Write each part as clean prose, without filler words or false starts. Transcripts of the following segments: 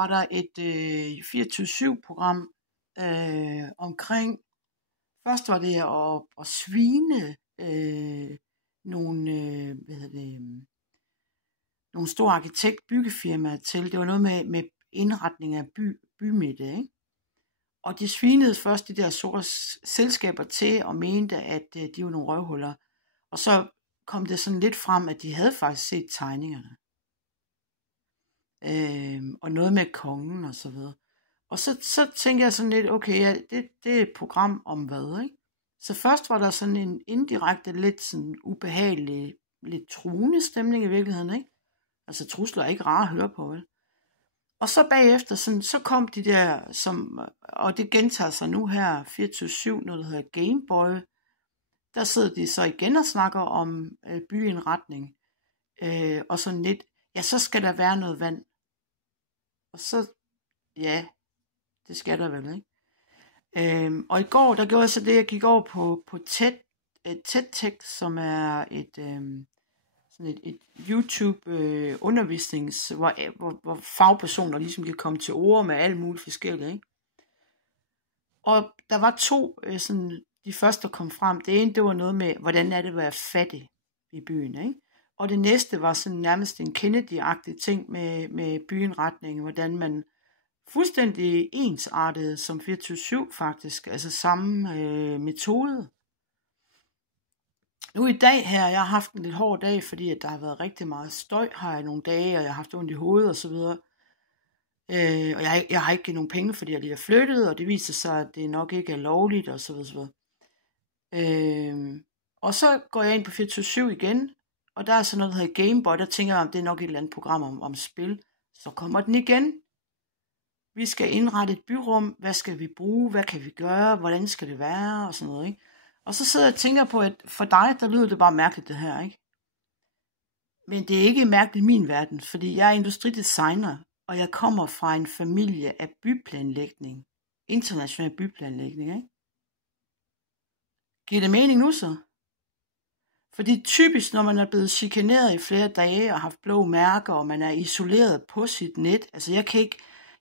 var der et 24/7-program omkring, først var det at svine nogle store arkitektbyggefirmaer til. Det var noget med indretning af bymidte, ikke? Og de svinede først de der sorte selskaber til og mente, at de var nogle røvhuller. Og så kom det sådan lidt frem, at de havde faktisk set tegningerne. Og noget med kongen og så videre. Og så tænkte jeg sådan lidt, okay, ja, det er et program om hvad, ikke? Så først var der sådan en indirekte, lidt sådan ubehagelig, lidt truende stemning i virkeligheden, ikke? Altså trusler er ikke rare at høre på, vel? Og så bagefter, sådan, så kom de der, og det gentager sig nu her, 24/7, noget der hedder Gameboy. Der sidder de så igen og snakker om byindretning. Og sådan lidt, ja, så skal der være noget vand. Og så, ja, det skal der vel, ikke? Og i går, der gjorde jeg så det, jeg gik over på TED-Tech, som er et YouTube undervisnings, hvor fagpersoner ligesom kan komme til ord med alt muligt forskelligt, ikke? Og der var to, sådan, de første, der kom frem. Det ene, det var noget med, hvordan er det at være fattig i byen, ikke? Og det næste var sådan nærmest en Kennedy-agtig ting med byindretning, hvordan man fuldstændig ensartet som 24/7 faktisk, altså samme metode. Nu i dag her, jeg har haft en lidt hård dag, fordi at der har været rigtig meget støj her i nogle dage, og jeg har haft ondt i hovedet og så videre. Og jeg har ikke givet nogen penge, fordi jeg lige er flyttet, og det viser sig, at det nok ikke er lovligt og så videre. Så videre. Og så går jeg ind på 24/7 igen, og der er sådan noget, der hedder Gameboy, der tænker jeg, om det er nok et eller andet program om spil. Så kommer den igen. Vi skal indrette et byrum, hvad skal vi bruge, hvad kan vi gøre, hvordan skal det være, og sådan noget, ikke? Og så sidder jeg og tænker på, at for dig, der lyder det bare mærkeligt det her, ikke? Men det er ikke mærkeligt i min verden, fordi jeg er industridesigner, og jeg kommer fra en familie af byplanlægning. International byplanlægning, ikke? Giver det mening nu så? Fordi typisk, når man er blevet chikaneret i flere dage og haft blå mærker, og man er isoleret på sit net, altså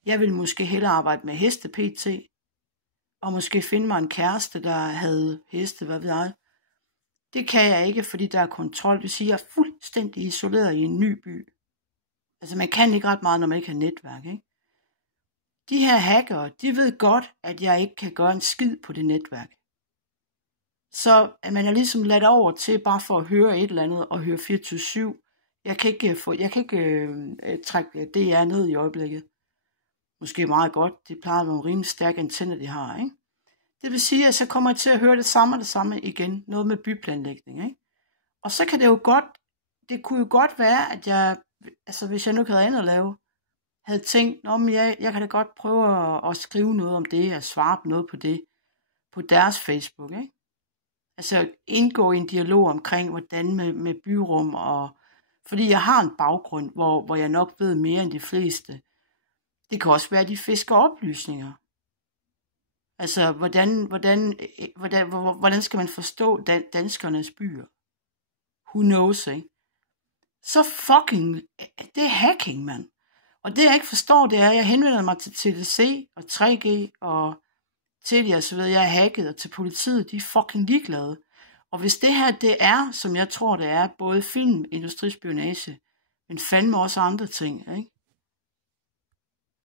jeg vil måske hellere arbejde med heste pt, og måske finde mig en kæreste, der havde heste, hvad ved jeg. Det kan jeg ikke, fordi der er kontrol. Det vil sige, at jeg er fuldstændig isoleret i en ny by. Altså man kan ikke ret meget, når man ikke har netværk, ikke? De her hackere, de ved godt, at jeg ikke kan gøre en skid på det netværk. Så at man er ligesom ladt over til bare for at høre et eller andet og høre 24/7. Jeg kan ikke trække DR ned i øjeblikket. Måske meget godt. Det plejer nogle rimelig stærke antenner, de har, ikke? Det vil sige, at så kommer jeg til at høre det samme igen. Noget med byplanlægning, ikke? Og så kan det kunne jo godt være, at jeg, altså hvis jeg nu ikke havde andet at lave, havde tænkt, men jeg kan da godt prøve at skrive noget om det, og svare på noget på det, på deres Facebook, ikke? Altså indgå i en dialog omkring, hvordan med byrum, og fordi jeg har en baggrund, hvor jeg nok ved mere end de fleste. Det kan også være, at de fisker oplysninger. Altså, hvordan skal man forstå danskernes byer? Who knows, ikke? Så fucking, det er hacking, mand. Og det jeg ikke forstår, det er, at jeg henvender mig til TDC og 3G og Telia og så videre. Jeg er hacket, og til politiet, de er fucking ligeglade. Og hvis det her, det er, som jeg tror, det er, både film, industrispionage, men fandme også andre ting, ikke?